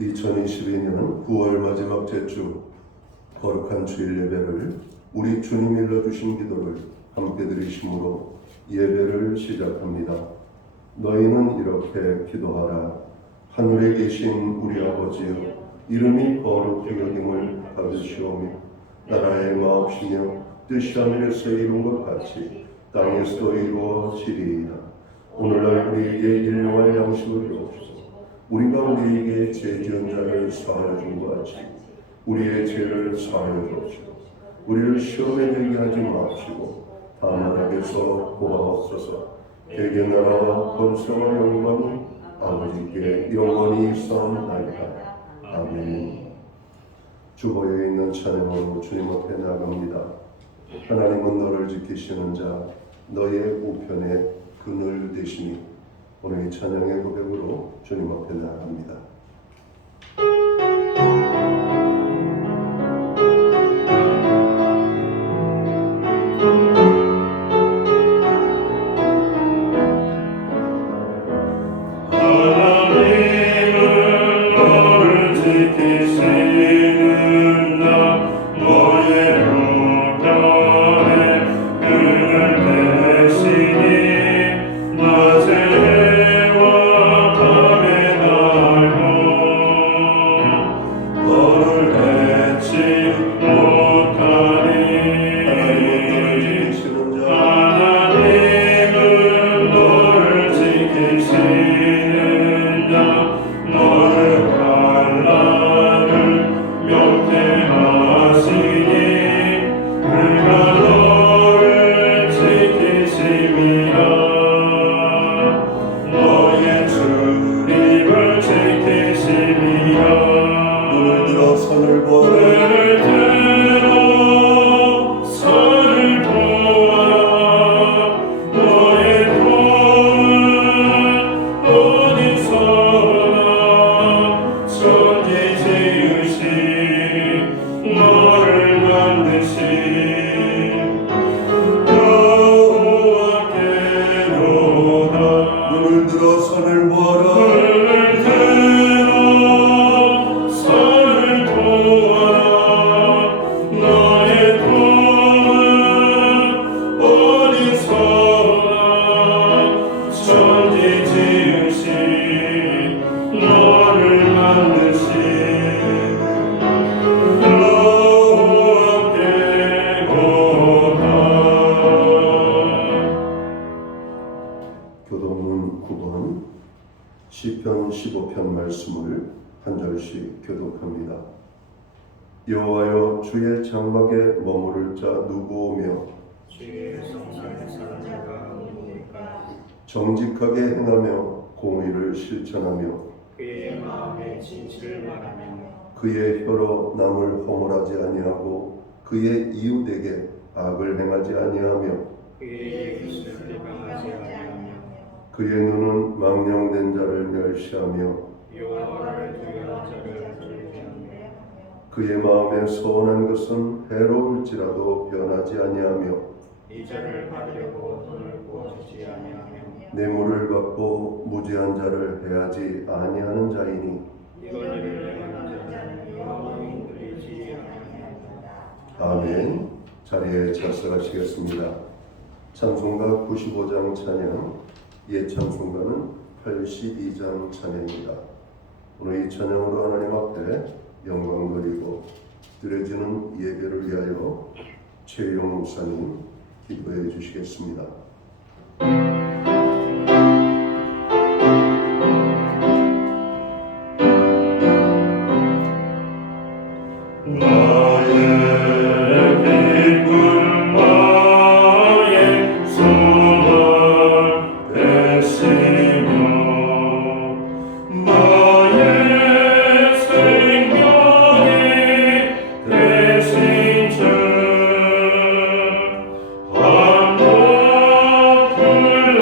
2022년 9월 마지막 제주 거룩한 주일 예배를 우리 주님이 일러주신 기도를 함께 드리심으로 예배를 시작합니다. 너희는 이렇게 기도하라. 하늘에 계신 우리 아버지여, 이름이 거룩히 여김을 받으시오며 나라의 마옵시며 뜻이 하늘에서 이룬 것 같이 땅에서도 이루어지리이다. 오늘날 우리에게 일용할 양식을 주옵소서. 우리가 우리에게 죄 지은 자를 사하여 준 것 같이 우리의 죄를 사하여 주옵시고 우리를 시험에 들게 하지 마시고 다만 악에서 구하옵소서. 대개 나라와 권세와 영광이 아버지께 영원히 있사옵나이다. 아멘. 주보에 있는 찬양으로 주님 앞에 나아갑니다. 하나님은 너를 지키시는 자, 너의 우편에 그늘 되시니. 오늘 이 찬양의 고백으로 주님 앞에 나아갑니다. 교독문 9번 시편 15편 말씀을 한 절씩 교독합니다. 여호와여, 주의 장막에 머무를 자 누구오며 주의 성전에 사는 자가 누구일까? 정직하게 행하며 공의를 실천하며 그의 마음에 진실을 말하며 그의 혀로 남을 허물하지 아니하고 그의 이웃에게 악을 행하지 아니하며 그의 입술을 대방하지 아니하며 그의 눈은 망령된 자를 멸시하며 여호와를 두려워하는 자를 불쾌하며 그의 마음에 서운한 것은 해로울지라도 변하지 아니하며 이자를 받으려고 돈을 구워주지 아니하며 뇌물을 받고 무지한 자를 해하지 아니하는 자이니. 이거리를 행하는 자는 여호와의 들리지 아니하리로다. 아멘. 자리에 착석하시겠습니다. 찬송가 95장 찬양, 옛 찬송가는 82장 찬양입니다. 오늘 이 찬양으로 하나님 앞에 영광 돌리고 드려지는 예배를 위하여 최용 목사님 기도해 주시겠습니다. 주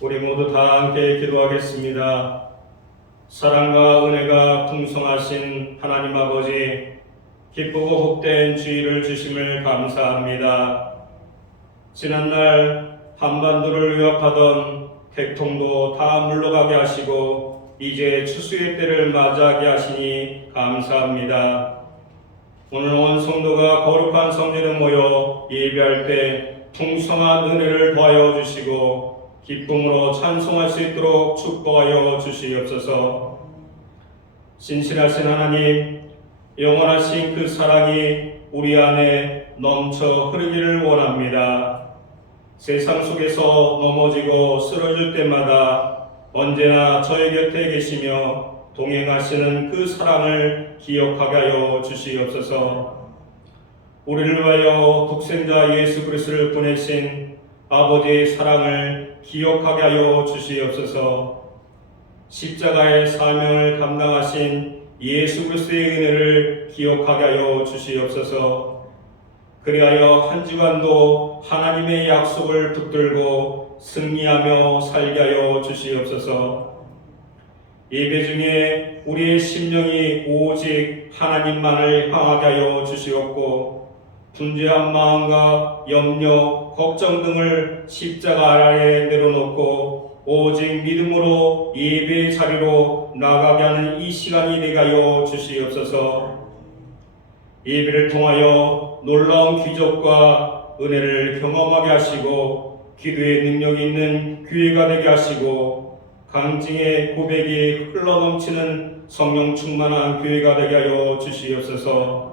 우리 모두 다 함께 기도하겠습니다. 사랑과 은혜가 풍성하신 하나님 아버지, 기쁘고 복된 주의를 주심을 감사합니다. 지난날 한반도를 위협하던 태통도 다 물러가게 하시고 이제 추수의 때를 맞이하게 하시니 감사합니다. 오늘 온 성도가 거룩한 성전에 모여 예배할 때 풍성한 은혜를 더하여 주시고 기쁨으로 찬송할 수 있도록 축복하여 주시옵소서. 신실하신 하나님, 영원하신 그 사랑이 우리 안에 넘쳐 흐르기를 원합니다. 세상 속에서 넘어지고 쓰러질 때마다 언제나 저희 곁에 계시며 동행하시는 그 사랑을 기억하게 하여 주시옵소서. 우리를 위하여 독생자 예수 그리스도를 보내신 아버지의 사랑을 기억하게 하여 주시옵소서. 십자가의 사명을 감당하신 예수 그리스도의 은혜를 기억하게 하여 주시옵소서. 그리하여 한 주간도 하나님의 약속을 붙들고 승리하며 살게 하여 주시옵소서. 예배 중에 우리의 심령이 오직 하나님만을 향하게 하여 주시옵고 분주한 마음과 염려, 걱정 등을 십자가 아래에 내려놓고 오직 믿음으로 예배의 자리로 나가게 하는 이 시간이 되게 하여 주시옵소서. 예배를 통하여 놀라운 기적과 은혜를 경험하게 하시고 기도의 능력이 있는 교회가 되게 하시고 간증의 고백이 흘러넘치는 성령 충만한 교회가 되게 하여 주시옵소서.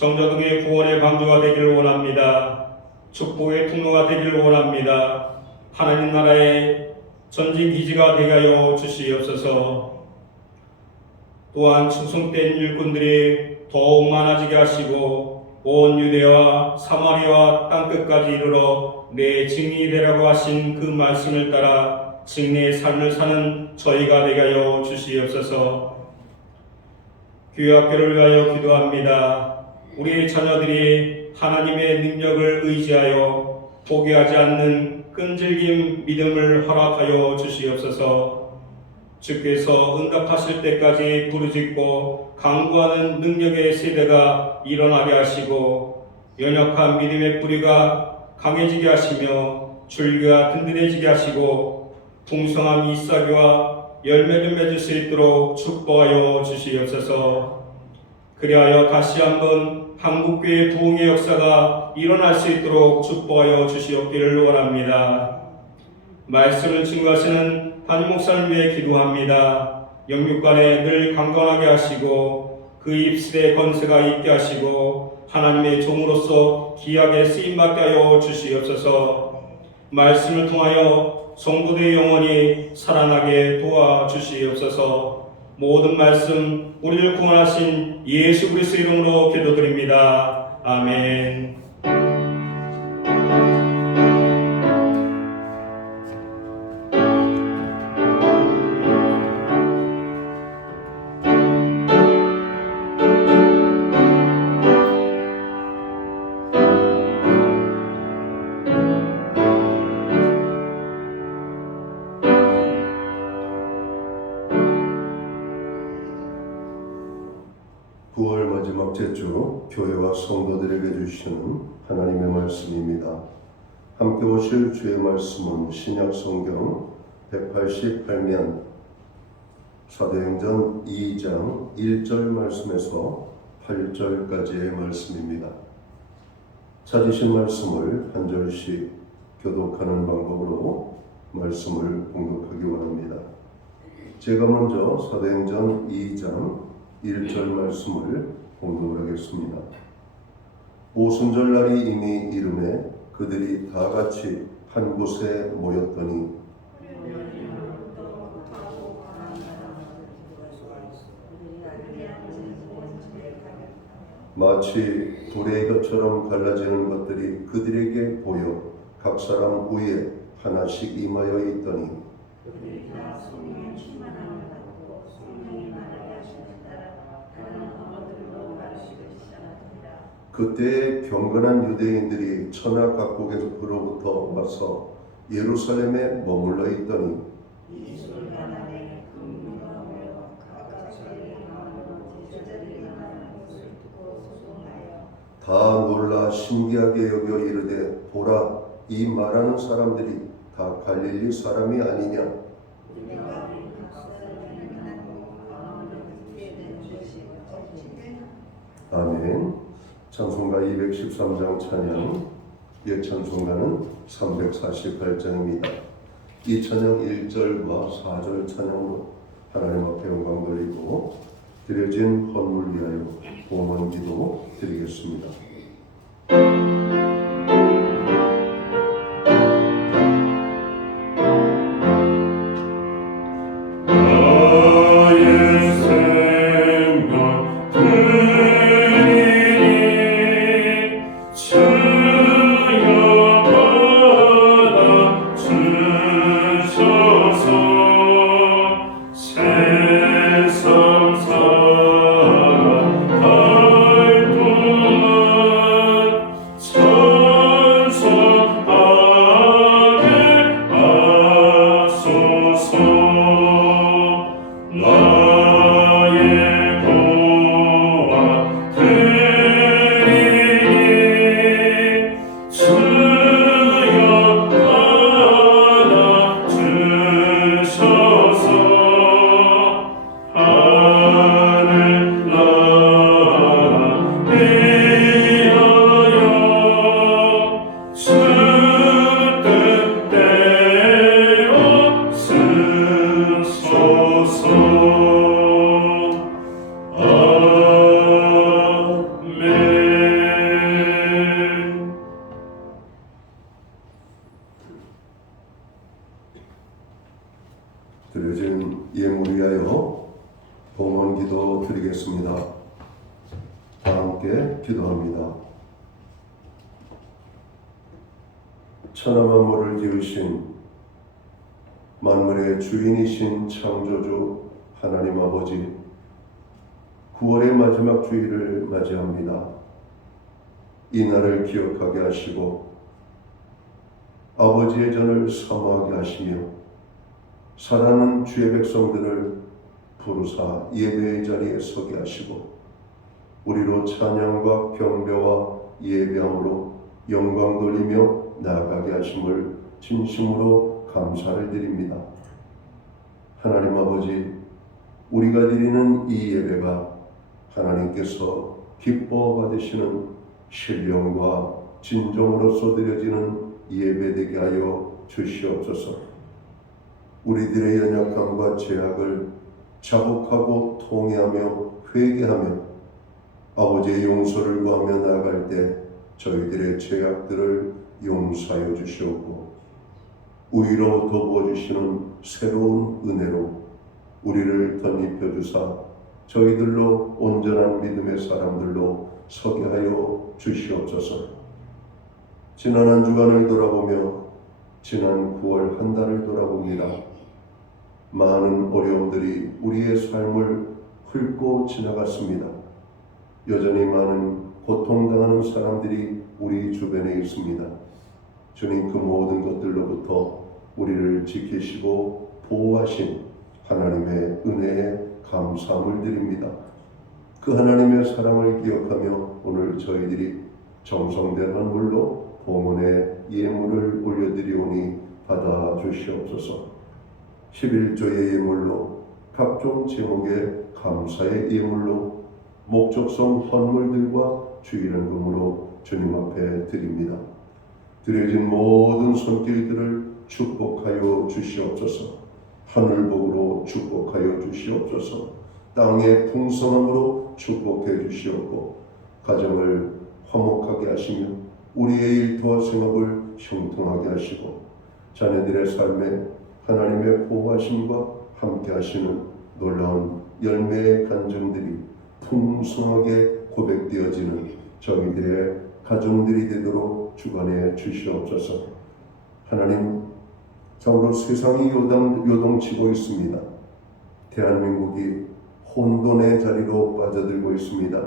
정저등의 구원의 방주가 되기를 원합니다. 축복의 통로가 되기를 원합니다. 하나님 나라의 전진 기지가 되게 하여 주시옵소서. 또한 충성된 일꾼들이 더욱 많아지게 하시고 온 유대와 사마리아와 땅끝까지 이르러 내 증인이 되라고 하신 그 말씀을 따라 증례의 삶을 사는 저희가 되게 하여 주시옵소서. 교회 학교를 위하여 기도합니다. 우리 자녀들이 하나님의 능력을 의지하여 포기하지 않는 끈질긴 믿음을 허락하여 주시옵소서. 주께서 응답하실 때까지 부르짖고 강구하는 능력의 세대가 일어나게 하시고 연약한 믿음의 뿌리가 강해지게 하시며 줄기가 든든해지게 하시고 풍성한 잎사귀와 열매를 맺을 수 있도록 축복하여 주시옵소서. 그리하여 다시 한번 한국교회 부흥의 역사가 일어날 수 있도록 축복하여 주시옵기를 원합니다. 말씀을 증거하시는 담임 목사를 위해 기도합니다. 영육간에 늘 강건하게 하시고 그 입술에 건세가 있게 하시고 하나님의 종으로서 귀하게 쓰임받게 하여 주시옵소서. 말씀을 통하여 성도들의 영혼이 살아나게 도와주시옵소서. 모든 말씀 우리를 구원하신 예수 그리스도 이름으로 기도드립니다. 아멘. 주 교회와 성도들에게 주시는 하나님의 말씀입니다. 함께 오실 주의 말씀은 신약 성경 188면 사도행전 2장 1절 말씀에서 8절까지의 말씀입니다. 찾으신 말씀을 한 절씩 교독하는 방법으로 말씀을 공독하기 원합니다. 제가 먼저 사도행전 2장 1절 말씀을 공독을 하겠습니다. 오순절날이 이미 이름에 그들이 다 같이 한 곳에 모였더니 마치 불의 것처럼 갈라지는 것들이 그들에게 보여 각 사람 위에 하나씩 임하여 있더니 그때 경건한 유대인들이 천하 각국에서로부터 와서 예루살렘에 머물러 있더니 다 놀라 신기하게 여겨 이르되 보라 이 말하는 사람들이 다 갈릴리 사람이 아니냐. 아멘. 찬송가 213장 찬양, 옛 찬송가는 348장입니다. 이 찬양 1절과 4절 찬양으로 하나님 앞에 영광 돌리고 드려진 헌물 위하여 봉헌 기도 드리겠습니다. 드려진 예물 위하여 봉헌 기도 드리겠습니다. 다 함께 기도합니다. 천하 만물을 지으신 만물의 주인이신 창조주 하나님 아버지, 9월의 마지막 주일을 맞이합니다. 이 날을 기억하게 하시고 아버지의 전을 사모하게 하시며 사랑하는 주의 백성들을 부르사 예배의 자리에 서게 하시고 우리로 찬양과 경배와 예배함으로 영광 돌리며 나아가게 하심을 진심으로 감사를 드립니다. 하나님 아버지, 우리가 드리는 이 예배가 하나님께서 기뻐 받으시는 신령과 진정으로서 드려지는 예배되게 하여 주시옵소서. 우리들의 연약함과 죄악을 자복하고 통회하며 회개하며 아버지의 용서를 구하며 나아갈 때 저희들의 죄악들을 용서하여 주시옵고 우위로 덮어주시는 새로운 은혜로 우리를 덧입혀 주사 저희들로 온전한 믿음의 사람들로 서게 하여 주시옵소서. 지난 한 주간을 돌아보며 지난 9월 한 달을 돌아봅니다. 많은 어려움들이 우리의 삶을 훑고 지나갔습니다. 여전히 많은 고통당하는 사람들이 우리 주변에 있습니다. 주님, 그 모든 것들로부터 우리를 지키시고 보호하신 하나님의 은혜에 감사함을 드립니다. 그 하나님의 사랑을 기억하며 오늘 저희들이 정성된 헌물로 봉헌의 예물을 올려드리오니 받아 주시옵소서. 11조의 예물로 각종 제목의 감사의 예물로 목적성 헌물들과 주일헌금으로 주님 앞에 드립니다. 드려진 모든 손길들을 축복하여 주시옵소서. 하늘복으로 축복하여 주시옵소서. 땅의 풍성함으로 축복해 주시옵고 가정을 화목하게 하시며 우리의 일터와 생업을 형통하게 하시고 자녀들의 삶에 하나님의 보호하심과 함께 하시는 놀라운 열매의 간증들이 풍성하게 고백되어지는 저희들의 가정들이 되도록 주관해 주시옵소서. 하나님, 참으로 세상이 요동치고 있습니다. 대한민국이 혼돈의 자리로 빠져들고 있습니다.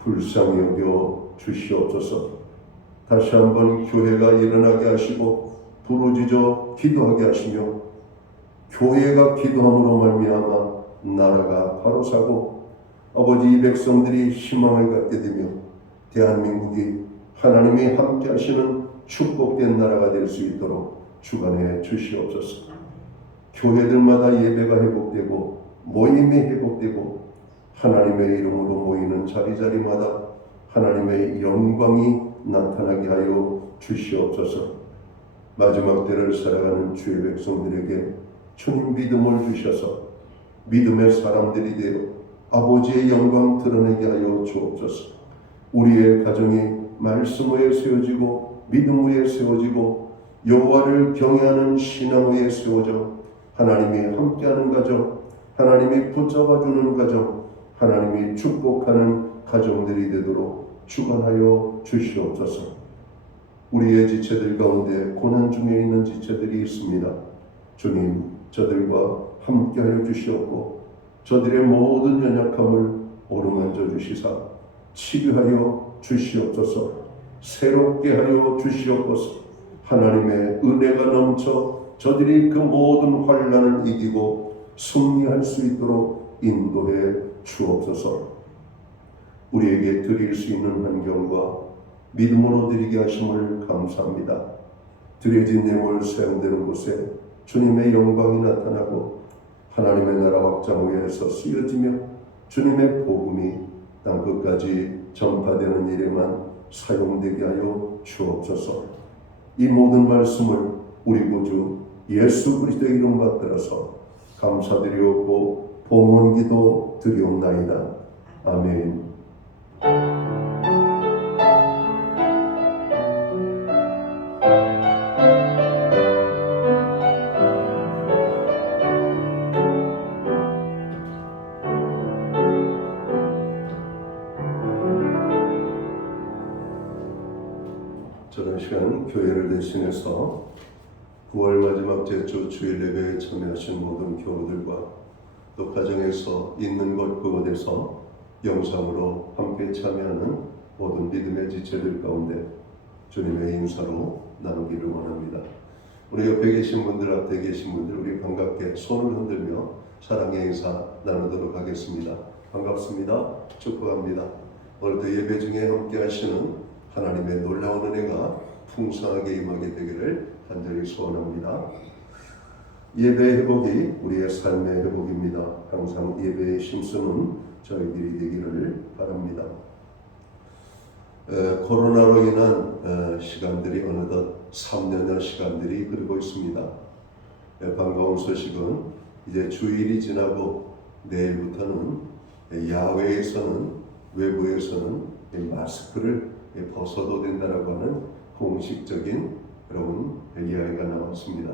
불쌍히 여겨 주시옵소서. 다시 한번 교회가 일어나게 하시고 부르짖어 기도하게 하시며 교회가 기도함으로 말미암아 나라가 바로 서고 아버지 이 백성들이 희망을 갖게 되며 대한민국이 하나님이 함께 하시는 축복된 나라가 될 수 있도록 주관해 주시옵소서. 교회들마다 예배가 회복되고 모임이 회복되고 하나님의 이름으로 모이는 자리자리마다 하나님의 영광이 나타나게 하여 주시옵소서. 마지막 때를 살아가는 주의 백성들에게 주님 믿음을 주셔서 믿음의 사람들이 되어 아버지의 영광 드러내게 하여 주옵소서. 우리의 가정이 말씀 위에 세워지고 믿음 위에 세워지고 여호와를 경외하는 신앙 위에 세워져 하나님이 함께하는 가정, 하나님이 붙잡아주는 가정, 하나님이 축복하는 가정들이 되도록 주관하여 주시옵소서. 우리의 지체들 가운데 고난 중에 있는 지체들이 있습니다. 주님, 저들과 함께하여 주시옵고 저들의 모든 연약함을 어루만져 주시사 치유하여 주시옵소서. 새롭게 하여 주시옵소서. 하나님의 은혜가 넘쳐 저들이 그 모든 환난을 이기고 승리할 수 있도록 인도해 주옵소서. 우리에게 드릴 수 있는 환경과 믿음으로 드리게 하심을 감사합니다. 드려진 예물 사용되는 곳에 주님의 영광이 나타나고 하나님의 나라 확장 위에서 쓰여지며 주님의 복음이 땅끝까지 전파되는 일에만 사용되게 하여 주옵소서. 이 모든 말씀을 우리 구주 예수 그리스도의 이름 받들어서 감사드리옵고 봉헌기도 드리옵나이다. 아멘. 저는 시간 교회를 대신해서 9월 마지막 제주 주일 예배에 참여하신 모든 교우들과 또 가정에서 있는 곳 그곳에서 영상으로 함께 참여하는 모든 믿음의 지체들 가운데 주님의 인사로 나누기를 원합니다. 우리 옆에 계신 분들, 앞에 계신 분들, 우리 반갑게 손을 흔들며 사랑의 인사 나누도록 하겠습니다. 반갑습니다. 축복합니다. 오늘도 예배 중에 함께 하시는 하나님의 놀라운 은혜가 풍성하게 임하게 되기를 간절히 소원합니다. 예배의 회복이 우리의 삶의 회복입니다. 항상 예배의 심수는 저희들이 되기를 바랍니다. 코로나로 인한 시간들이 어느덧 3년여 시간들이 흐르고 있습니다. 반가운 소식은 이제 주일이 지나고 내일부터는 야외에서는 외부에서는 마스크를 벗어도 된다라고 하는 공식적인 여러분 이야기가 나왔습니다.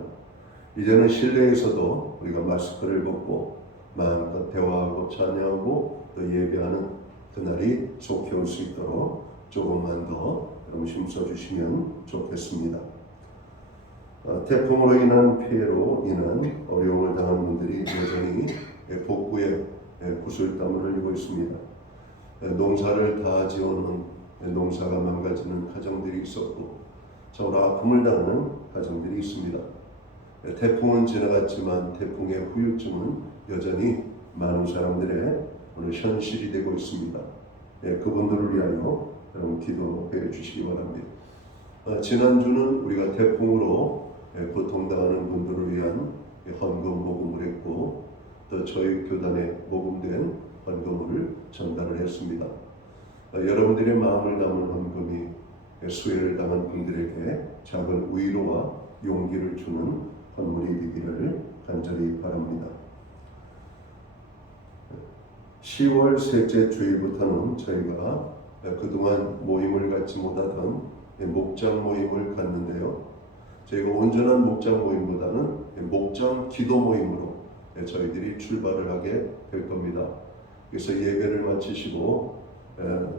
이제는 실내에서도 우리가 마스크를 벗고 마음껏 대화하고 찬양하고 또 예배하는 그날이 속히 올 수 있도록 조금만 더 힘써 주시면 좋겠습니다. 태풍으로 인한 피해로 인한 어려움을 당한 분들이 여전히 복구에 구슬땀을 흘리고 있습니다. 농사를 다 지어놓은 농사가 망가지는 가정들이 있었고 정말 아픔을 당하는 가정들이 있습니다. 태풍은 지나갔지만 태풍의 후유증은 여전히 많은 사람들의 오늘 현실이 되고 있습니다. 그분들을 위하여 여러분 기도해 주시기 바랍니다. 지난주는 우리가 태풍으로 고통당하는 분들을 위한 헌금 모금을 했고 또 저희 교단에 모금된 헌금을 전달을 했습니다. 여러분들의 마음을 담은 헌금이 수혜를 당한 분들에게 작은 위로와 용기를 주는 헌물이 되기를 간절히 바랍니다. 10월 셋째 주일부터는 저희가 그동안 모임을 갖지 못하던 목장 모임을 갖는데요. 저희가 온전한 목장 모임보다는 목장 기도 모임으로 저희들이 출발을 하게 될 겁니다. 그래서 예배를 마치시고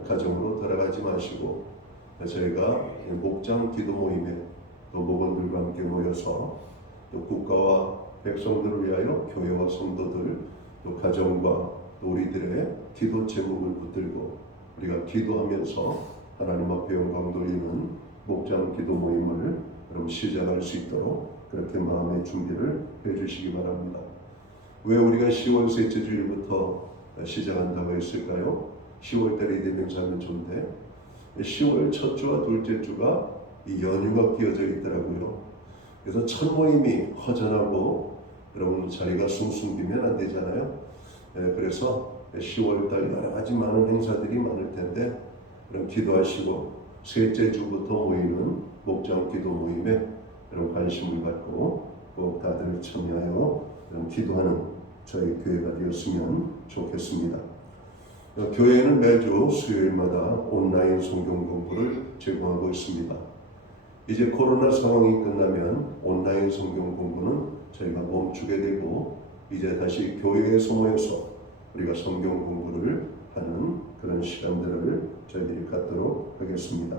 가정으로 돌아가지 마시고 저희가 목장 기도 모임에 또 목원들과 함께 모여서 또 국가와 백성들을 위하여 교회와 성도들 또 가정과 또 우리들의 기도 제목을 붙들고 우리가 기도하면서 하나님 앞에 영광 돌리는 목장 기도 모임을 여러분 시작할 수 있도록 그렇게 마음의 준비를 해주시기 바랍니다. 왜 우리가 10월 셋째 주일부터 시작한다고 했을까요? 10월 달이 되면 하면 좋은데 10월 첫 주와 둘째 주가 이 연휴가 끼어져 있더라고요. 그래서 첫 모임이 허전하고 여러분 자리가 숭숭 비면 안 되잖아요. 그래서 10월 달 여러 가지 많은 행사들이 많을 텐데 그럼 기도하시고 셋째 주부터 모이는 목장 기도 모임에 여러분 관심을 갖고 꼭 다들 참여하여 기도하는 저희 교회가 되었으면 좋겠습니다. 교회는 매주 수요일마다 온라인 성경 공부를 제공하고 있습니다. 이제 코로나 상황이 끝나면 온라인 성경 공부는 저희가 멈추게 되고 이제 다시 교회에서 모여서 우리가 성경 공부를 하는 그런 시간들을 저희들이 갖도록 하겠습니다.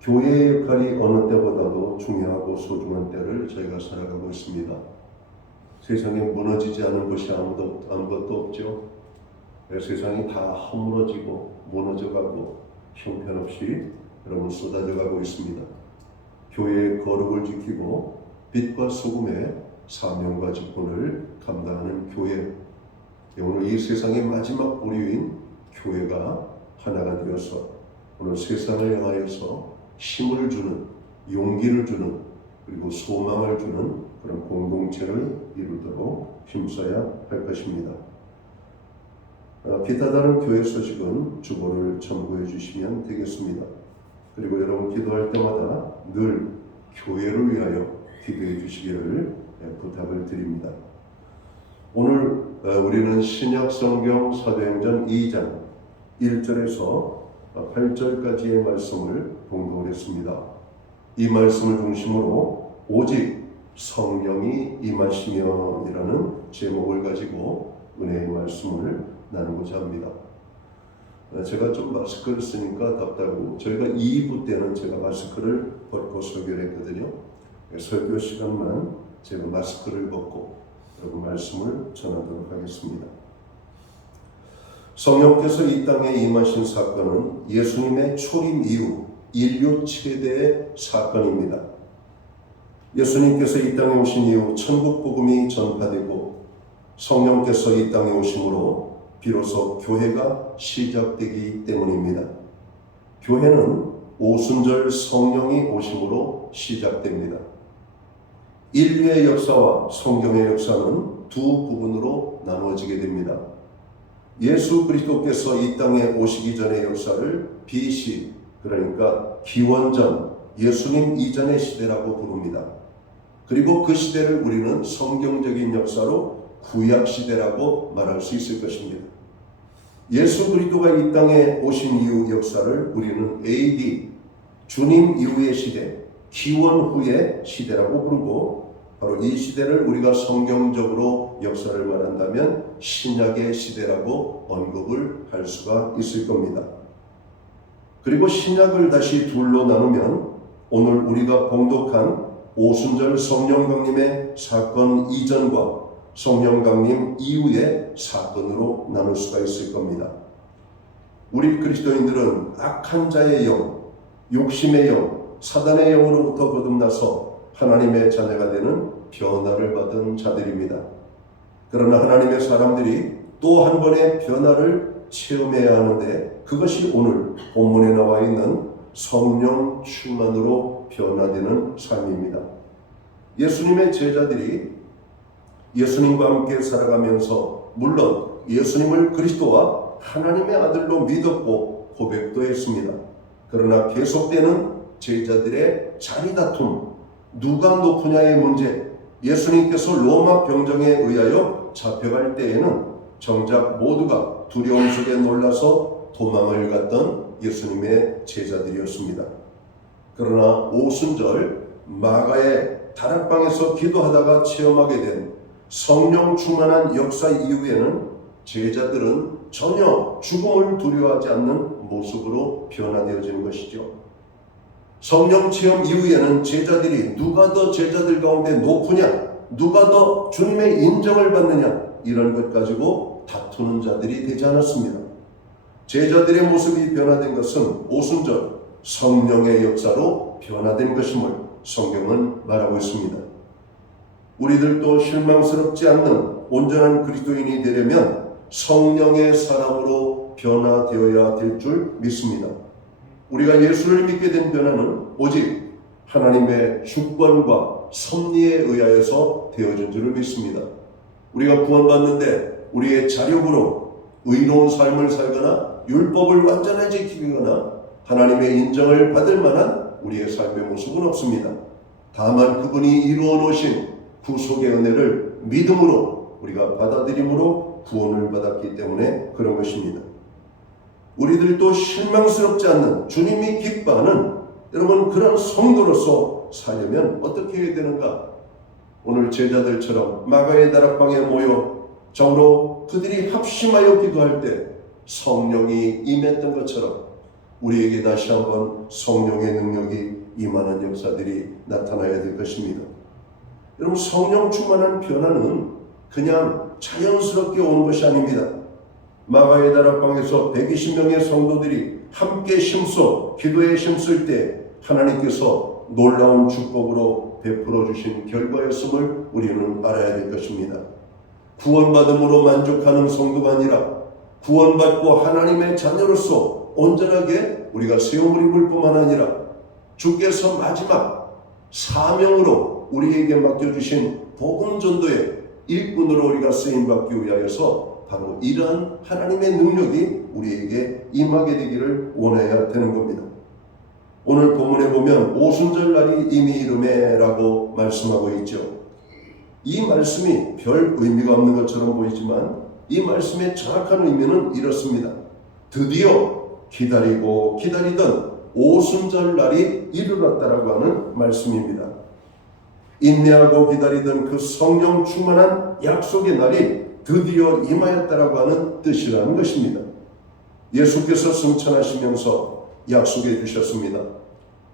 교회의 역할이 어느 때보다도 중요하고 소중한 때를 저희가 살아가고 있습니다. 세상에 무너지지 않은 것이 아무것도 없죠. 세상이 다 허물어지고 무너져가고 형편없이 여러분 쏟아져가고 있습니다. 교회의 거룩을 지키고 빛과 소금의 사명과 직분을 감당하는 교회, 오늘 이 세상의 마지막 보류인 교회가 하나가 되어서 오늘 세상을 향하여서 힘을 주는, 용기를 주는, 그리고 소망을 주는 그런 공동체를 이루도록 힘써야 할 것입니다. 기타 다른 교회 소식은 주보를 첨부해 주시면 되겠습니다. 그리고 여러분 기도할 때마다 늘 교회를 위하여 기도해 주시기를 부탁을 드립니다. 오늘 우리는 신약 성경 사도행전 2장 1절에서 8절까지의 말씀을 봉독했습니다. 이 말씀을 중심으로 오직 성령이 임하시면이라는 제목을 가지고 은혜의 말씀을 나누고자 합니다. 제가 좀 마스크를 쓰니까 답답하고 저희가 2부 때는 제가 마스크를 벗고 설교를 했거든요. 설교 시간만 제가 마스크를 벗고 여러분 말씀을 전하도록 하겠습니다. 성령께서 이 땅에 임하신 사건은 예수님의 초림 이후 인류 최대의 사건입니다. 예수님께서 이 땅에 오신 이후 천국 복음이 전파되고 성령께서 이 땅에 오심으로 비로소 교회가 시작되기 때문입니다. 교회는 오순절 성령이 오심으로 시작됩니다. 인류의 역사와 성경의 역사는 두 부분으로 나누어지게 됩니다. 예수 그리스도께서 이 땅에 오시기 전의 역사를 BC, 그러니까 기원전, 예수님 이전의 시대라고 부릅니다. 그리고 그 시대를 우리는 성경적인 역사로 구약시대라고 말할 수 있을 것입니다. 예수 그리스도가 이 땅에 오신 이후 역사를 우리는 AD, 주님 이후의 시대, 기원 후의 시대라고 부르고 바로 이 시대를 우리가 성경적으로 역사를 말한다면 신약의 시대라고 언급을 할 수가 있을 겁니다. 그리고 신약을 다시 둘로 나누면 오늘 우리가 봉독한 오순절 성령 강림의 사건 이전과 성령 강림 이후의 사건으로 나눌 수가 있을 겁니다. 우리 그리스도인들은 악한 자의 영, 욕심의 영, 사단의 영으로부터 거듭나서 하나님의 자녀가 되는 변화를 받은 자들입니다. 그러나 하나님의 사람들이 또 한 번의 변화를 체험해야 하는데 그것이 오늘 본문에 나와 있는 성령 충만으로 변화되는 삶입니다. 예수님의 제자들이 예수님과 함께 살아가면서 물론 예수님을 그리스도와 하나님의 아들로 믿었고 고백도 했습니다. 그러나 계속되는 제자들의 자리다툼, 누가 높으냐의 문제, 예수님께서 로마 병정에 의하여 잡혀갈 때에는 정작 모두가 두려움 속에 놀라서 도망을 갔던 예수님의 제자들이었습니다. 그러나 오순절 마가의 다락방에서 기도하다가 체험하게 된 성령 충만한 역사 이후에는 제자들은 전혀 죽음을 두려워하지 않는 모습으로 변화되어지는 것이죠. 성령 체험 이후에는 제자들이 누가 더 제자들 가운데 높으냐, 누가 더 주님의 인정을 받느냐, 이런 것 가지고 다투는 자들이 되지 않았습니다. 제자들의 모습이 변화된 것은 오순절 성령의 역사로 변화된 것임을 성경은 말하고 있습니다. 우리들도 실망스럽지 않는 온전한 그리스도인이 되려면 성령의 사람으로 변화되어야 될 줄 믿습니다. 우리가 예수를 믿게 된 변화는 오직 하나님의 주권과 섭리에 의하여서 되어진 줄을 믿습니다. 우리가 구원받는데 우리의 자력으로 의로운 삶을 살거나 율법을 완전히 지키거나 하나님의 인정을 받을 만한 우리의 삶의 모습은 없습니다. 다만 그분이 이루어 놓으신 구속의 은혜를 믿음으로 우리가 받아들임으로 구원을 받았기 때문에 그런 것입니다. 우리들도 실망스럽지 않는 주님이 기뻐하는 여러분 그런 성도로서 살려면 어떻게 해야 되는가? 오늘 제자들처럼 마가의 다락방에 모여 정으로 그들이 합심하여 기도할 때 성령이 임했던 것처럼 우리에게 다시 한번 성령의 능력이 임하는 역사들이 나타나야 될 것입니다. 여러분 성령 충만한 변화는 그냥 자연스럽게 오는 것이 아닙니다. 마가의 다락방에서 120명의 성도들이 함께 힘써 기도에 힘쓸 때 하나님께서 놀라운 축복으로 베풀어 주신 결과였음을 우리는 알아야 될 것입니다. 구원받음으로 만족하는 성도가 아니라 구원받고 하나님의 자녀로서 온전하게 우리가 세움을 입을 뿐만 아니라 주께서 마지막 사명으로 우리에게 맡겨주신 복음 전도의 일꾼으로 우리가 쓰임받기 위하여서 바로 이러한 하나님의 능력이 우리에게 임하게 되기를 원해야 되는 겁니다. 오늘 본문에 보면 오순절 날이 이미 이르매라고 말씀하고 있죠. 이 말씀이 별 의미가 없는 것처럼 보이지만 이 말씀의 정확한 의미는 이렇습니다. 드디어 기다리고 기다리던 오순절 날이 이르렀다라고 하는 말씀입니다. 인내하고 기다리던 그 성령 충만한 약속의 날이 드디어 임하였다라고 하는 뜻이라는 것입니다. 예수께서 승천하시면서 약속해 주셨습니다.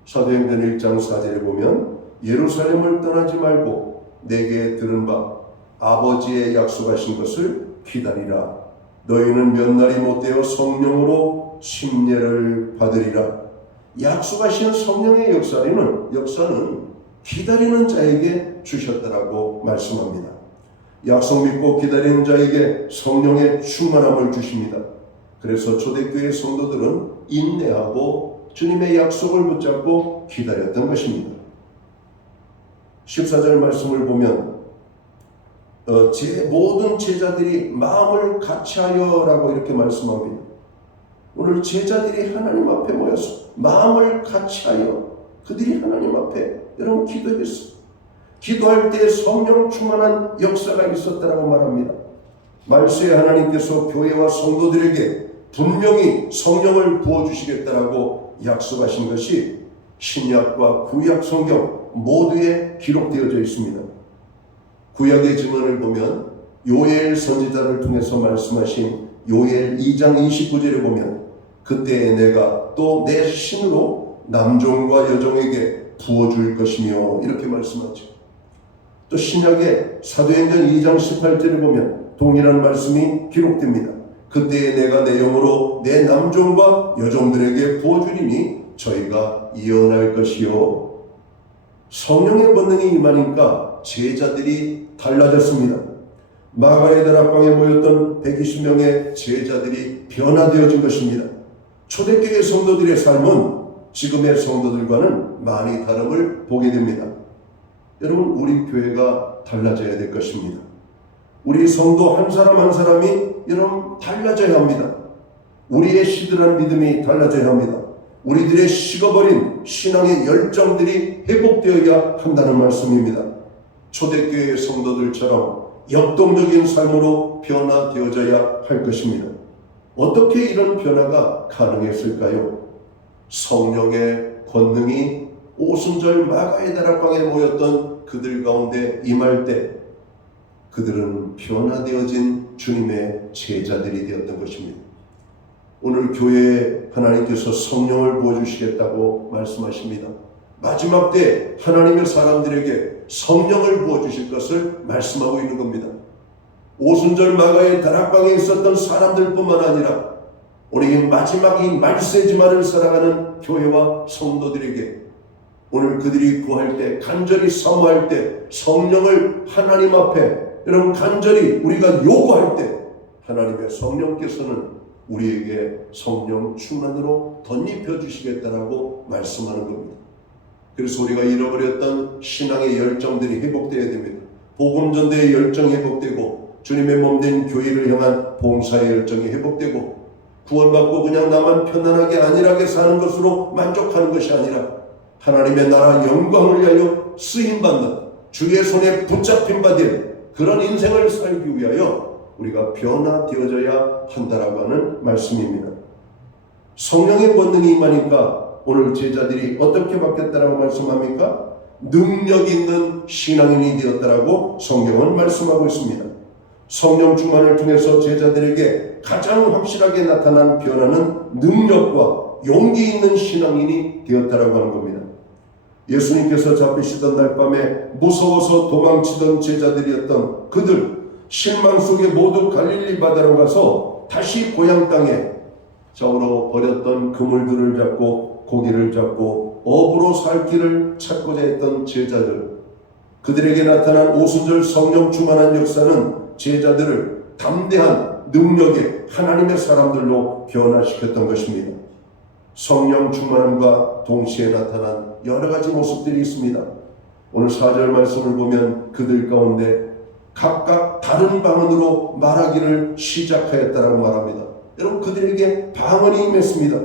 사도행전 1장 4절에 보면 예루살렘을 떠나지 말고 내게 들은 바 아버지의 약속하신 것을 기다리라. 너희는 몇 날이 못되어 성령으로 침례를 받으리라. 약속하신 성령의 역사는 기다리는 자에게 주셨다라고 말씀합니다. 약속 믿고 기다리는 자에게 성령의 충만함을 주십니다. 그래서 초대교회 성도들은 인내하고 주님의 약속을 붙잡고 기다렸던 것입니다. 14절 말씀을 보면 제 모든 제자들이 마음을 같이하여 라고 이렇게 말씀합니다. 오늘 제자들이 하나님 앞에 모여서 마음을 같이하여 그들이 하나님 앞에 여러분 기도했어요. 기도할 때 성령 충만한 역사가 있었다라고 말합니다. 말세에 하나님께서 교회와 성도들에게 분명히 성령을 부어주시겠다라고 약속하신 것이 신약과 구약 성경 모두에 기록되어져 있습니다. 구약의 증언을 보면 요엘 선지자를 통해서 말씀하신 요엘 2장 29절에 보면 그때에 내가 또 내 신으로 남종과 여종에게 부어줄 것이며 이렇게 말씀하죠. 또 신약의 사도행전 2장 18절에 보면 동일한 말씀이 기록됩니다. 그때에 내가 내 영으로 내 남종과 여종들에게 부어주리니 저희가 예언할 것이요. 성령의 권능이 임하니까 제자들이 달라졌습니다. 마가의 다락방에 모였던 120명의 제자들이 변화되어진 것입니다. 초대교회 성도들의 삶은 지금의 성도들과는 많이 다름을 보게 됩니다. 여러분, 우리 교회가 달라져야 될 것입니다. 우리 성도 한 사람 한 사람이 여러분 달라져야 합니다. 우리의 시들한 믿음이 달라져야 합니다. 우리들의 식어버린 신앙의 열정들이 회복되어야 한다는 말씀입니다. 초대교회 성도들처럼 역동적인 삶으로 변화되어져야 할 것입니다. 어떻게 이런 변화가 가능했을까요? 성령의 권능이 오순절 마가의 다락방에 모였던 그들 가운데 임할 때 그들은 변화되어진 주님의 제자들이 되었던 것입니다. 오늘 교회에 하나님께서 성령을 부어주시겠다고 말씀하십니다. 마지막 때 하나님의 사람들에게 성령을 부어주실 것을 말씀하고 있는 겁니다. 오순절 마가의 다락방에 있었던 사람들뿐만 아니라 우리 마지막 이 말세지만을 살아가는 교회와 성도들에게 오늘 그들이 구할 때, 간절히 사모할 때, 성령을 하나님 앞에 여러분 간절히 우리가 요구할 때 하나님의 성령께서는 우리에게 성령 충만으로 덧입혀 주시겠다라고 말씀하는 겁니다. 그래서 우리가 잃어버렸던 신앙의 열정들이 회복되어야 됩니다. 복음 전도의 열정이 회복되고 주님의 몸된 교회를 향한 봉사의 열정이 회복되고 구원받고 그냥 나만 편안하게 안일하게 사는 것으로 만족하는 것이 아니라 하나님의 나라 영광을 위하여 쓰임받는 주의 손에 붙잡힌 바 된 그런 인생을 살기 위하여 우리가 변화되어져야 한다라고 하는 말씀입니다. 성령의 권능이 임하니까 오늘 제자들이 어떻게 바뀌었다라고 말씀합니까? 능력 있는 신앙인이 되었다라고 성경은 말씀하고 있습니다. 성령 충만을 통해서 제자들에게 가장 확실하게 나타난 변화는 능력과 용기 있는 신앙인이 되었다라고 하는 겁니다. 예수님께서 잡히시던 날 밤에 무서워서 도망치던 제자들이었던 그들 실망 속에 모두 갈릴리 바다로 가서 다시 고향 땅에 저으로 버렸던 그물들을 잡고 고기를 잡고 업으로 살 길을 찾고자 했던 제자들, 그들에게 나타난 오순절 성령 충만한 역사는 제자들을 담대한 능력의 하나님의 사람들로 변화시켰던 것입니다. 성령 충만함과 동시에 나타난 여러 가지 모습들이 있습니다. 오늘 4절 말씀을 보면 그들 가운데 각각 다른 방언으로 말하기를 시작하였다라고 말합니다. 여러분, 그들에게 방언이 임했습니다.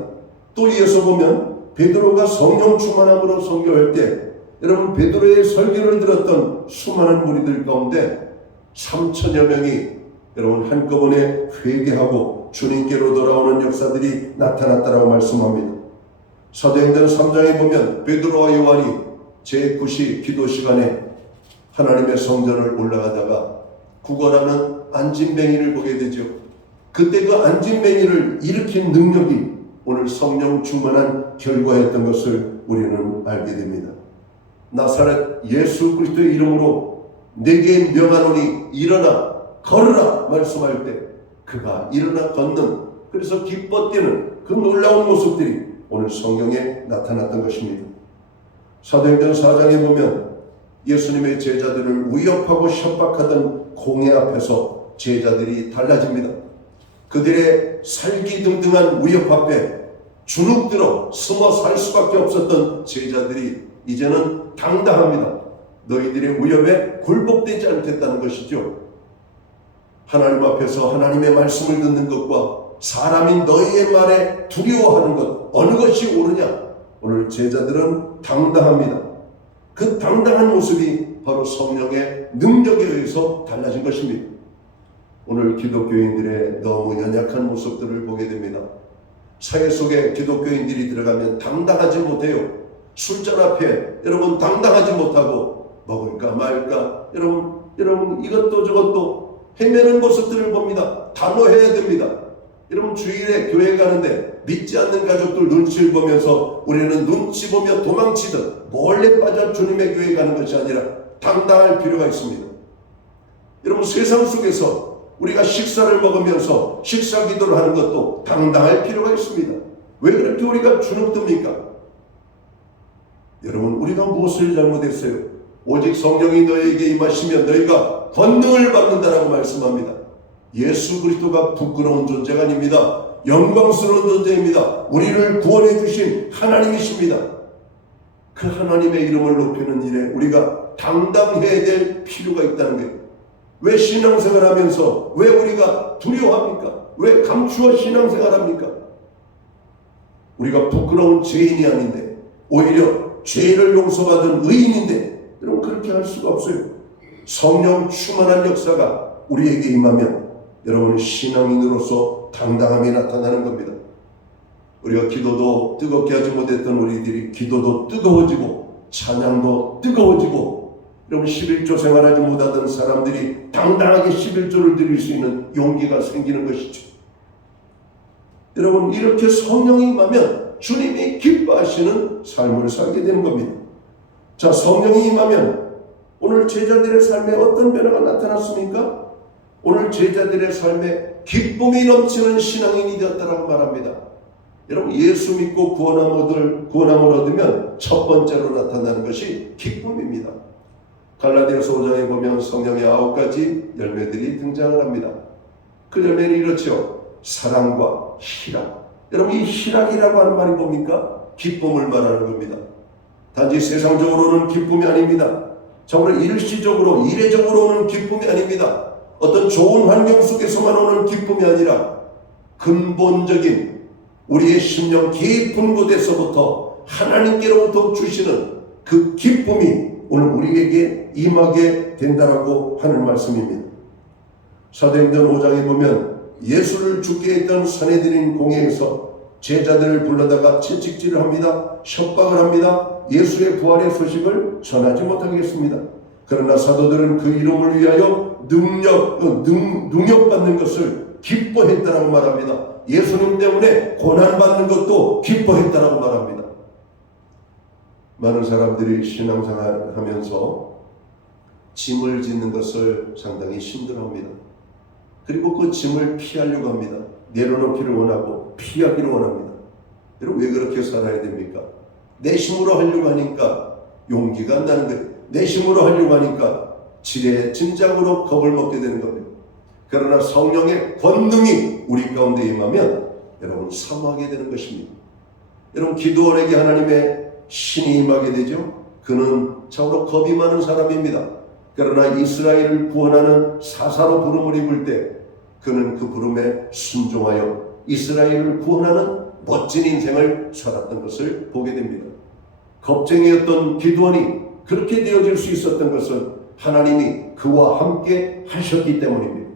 또 이어서 보면 베드로가 성령 충만함으로 선교할 때 여러분 베드로의 설교를 들었던 수많은 무리들 가운데 3천여 명이 여러분 한꺼번에 회개하고 주님께로 돌아오는 역사들이 나타났다라고 말씀합니다. 사도행전 3장에 보면 베드로와 요한이 제9시 기도 시간에 하나님의 성전을 올라가다가 구걸하는 안진뱅이를 보게 되죠. 그때 그 안진뱅이를 일으킨 능력이 오늘 성령 충만한 결과였던 것을 우리는 알게 됩니다. 나사렛 예수 그리스도의 이름으로 내게 명하노니 일어나 걸으라 말씀할 때 그가 일어나 걷는, 그래서 기뻐 뛰는 그 놀라운 모습들이 오늘 성경에 나타났던 것입니다. 사도행전 4장에 보면 예수님의 제자들을 위협하고 협박하던 공회 앞에서 제자들이 달라집니다. 그들의 살기등등한 위협 앞에 주눅들어 숨어 살 수밖에 없었던 제자들이 이제는 당당합니다. 너희들의 위협에 굴복되지 않겠다는 것이죠. 하나님 앞에서 하나님의 말씀을 듣는 것과 사람이 너희의 말에 두려워하는 것 어느 것이 옳으냐? 오늘 제자들은 당당합니다. 그 당당한 모습이 바로 성령의 능력에 의해서 달라진 것입니다. 오늘 기독교인들의 너무 연약한 모습들을 보게 됩니다. 사회 속에 기독교인들이 들어가면 당당하지 못해요. 술잔 앞에 여러분 당당하지 못하고 먹을까 말까 여러분 이것도 저것도 헤매는 모습들을 봅니다. 단호해야 됩니다. 여러분 주일에 교회 가는데 믿지 않는 가족들 눈치를 보면서 우리는 눈치 보며 도망치듯 몰래 빠져 주님의 교회에 가는 것이 아니라 당당할 필요가 있습니다. 여러분 세상 속에서 우리가 식사를 먹으면서 식사 기도를 하는 것도 당당할 필요가 있습니다. 왜 그렇게 우리가 주눅듭니까? 여러분 우리가 무엇을 잘못했어요? 오직 성령이 너에게 임하시면 너희가 권능을 받는다라고 말씀합니다. 예수 그리스도가 부끄러운 존재가 아닙니다. 영광스러운 존재입니다. 우리를 구원해 주신 하나님이십니다. 그 하나님의 이름을 높이는 일에 우리가 당당해야 될 필요가 있다는 거예요. 왜 신앙생활 하면서 왜 우리가 두려워합니까? 왜 감추어 신앙생활합니까? 우리가 부끄러운 죄인이 아닌데 오히려 죄를 용서받은 의인인데 여러분 그렇게 할 수가 없어요. 성령 충만한 역사가 우리에게 임하면 여러분 신앙인으로서 당당함이 나타나는 겁니다. 우리가 기도도 뜨겁게 하지 못했던 우리들이 기도도 뜨거워지고 찬양도 뜨거워지고 여러분 11조 생활하지 못하던 사람들이 당당하게 11조를 드릴 수 있는 용기가 생기는 것이죠. 여러분 이렇게 성령이 임하면 주님이 기뻐하시는 삶을 살게 되는 겁니다. 자, 성령이 임하면 오늘 제자들의 삶에 어떤 변화가 나타났습니까? 오늘 제자들의 삶에 기쁨이 넘치는 신앙인이 되었다라고 말합니다. 여러분 예수 믿고 구원함을 얻으면 첫 번째로 나타나는 것이 기쁨입니다. 갈라디아서 5장에 보면 성령의 9가지 열매들이 등장을 합니다. 그 열매는 이렇죠. 사랑과 희락. 여러분 이 희락이라고 하는 말이 뭡니까? 기쁨을 말하는 겁니다. 단지 세상적으로는 기쁨이 아닙니다. 정말 일시적으로 이례적으로 오는 기쁨이 아닙니다. 어떤 좋은 환경 속에서만 오는 기쁨이 아니라 근본적인 우리의 심령 깊은 곳에서부터 하나님께로부터 주시는 그 기쁨이 오늘 우리에게 임하게 된다라고 하는 말씀입니다. 사도행전 5장에 보면 예수를 죽게 했던 산헤드린 공회에서 제자들을 불러다가 채찍질을 합니다. 협박을 합니다. 예수의 부활의 소식을 전하지 못하겠습니다. 그러나 사도들은 그 이름을 위하여 능력받는 것을 기뻐했다라고 말합니다. 예수님 때문에 고난받는 것도 기뻐했다라고 말합니다. 많은 사람들이 신앙생활 하면서 짐을 짓는 것을 상당히 힘들어합니다. 그리고 그 짐을 피하려고 합니다. 내려놓기를 원하고 피하기를 원합니다. 여러분 왜 그렇게 살아야 됩니까? 내 힘으로 하려고 하니까 용기가 안 나는 거예요. 내 힘으로 하려고 하니까 짐작으로 겁을 먹게 되는 겁니다. 그러나 성령의 권능이 우리 가운데 임하면 여러분 사모하게 되는 것입니다. 여러분 기드온에게 하나님의 신이 임하게 되죠. 그는 참으로 겁이 많은 사람입니다. 그러나 이스라엘을 구원하는 사사로 부름을 입을 때 그는 그 부름에 순종하여 이스라엘을 구원하는 멋진 인생을 살았던 것을 보게 됩니다. 겁쟁이였던 기드온이 그렇게 되어질 수 있었던 것은 하나님이 그와 함께 하셨기 때문입니다.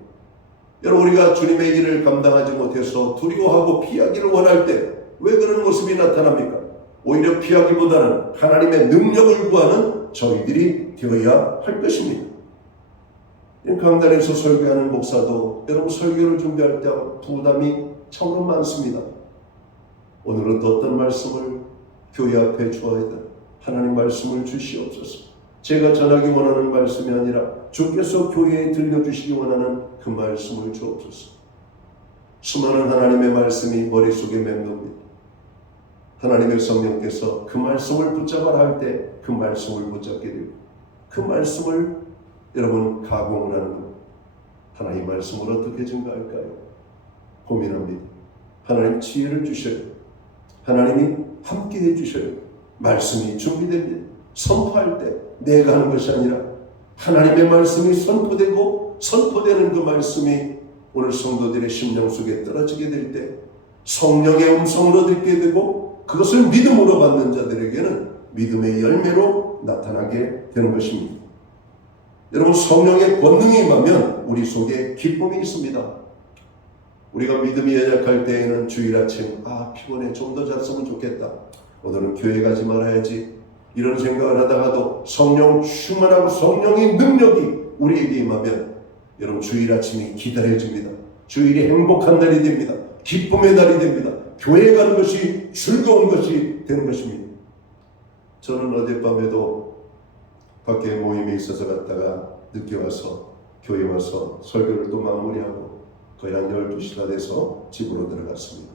여러분 우리가 주님의 일을 감당하지 못해서 두려워하고 피하기를 원할 때 왜 그런 모습이 나타납니까? 오히려 피하기보다는 하나님의 능력을 구하는 저희들이 되어야 할 것입니다. 강단에서 설교하는 목사도 여러분 설교를 준비할 때 부담이 참으로 많습니다. 오늘은 또 어떤 말씀을 교회 앞에 주어야 돼? 하나님 말씀을 주시옵소서. 제가 전하기 원하는 말씀이 아니라 주께서 교회에 들려주시기 원하는 그 말씀을 주옵소서. 수많은 하나님의 말씀이 머릿속에 맴돕니다. 하나님의 성령께서 그 말씀을 붙잡아라 할 때 그 말씀을 붙잡게 되고 그 말씀을 여러분 가공을 하는 겁니다. 하나님 말씀을 어떻게 증거할까요? 고민합니다. 하나님 지혜를 주셔요. 하나님이 함께 해주셔요. 말씀이 준비됩니다. 선포할 때 내가 하는 것이 아니라 하나님의 말씀이 선포되고 선포되는 그 말씀이 오늘 성도들의 심령 속에 떨어지게 될 때 성령의 음성으로 듣게 되고 그것을 믿음으로 받는 자들에게는 믿음의 열매로 나타나게 되는 것입니다. 여러분 성령의 권능이 임하면 우리 속에 기쁨이 있습니다. 우리가 믿음이 연약할 때에는 주일 아침 피곤해 좀 더 잤으면 좋겠다. 오늘은 교회 가지 말아야지. 이런 생각을 하다가도 성령 충만하고 성령의 능력이 우리에게 임하면 여러분 주일 아침이 기다려집니다. 주일이 행복한 날이 됩니다. 기쁨의 날이 됩니다. 교회 가는 것이 즐거운 것이 되는 것입니다. 저는 어젯밤에도 밖에 모임에 있어서 갔다가 늦게 와서 교회 와서 설교를 또 마무리하고 거의 한 12시 다 돼서 집으로 들어갔습니다.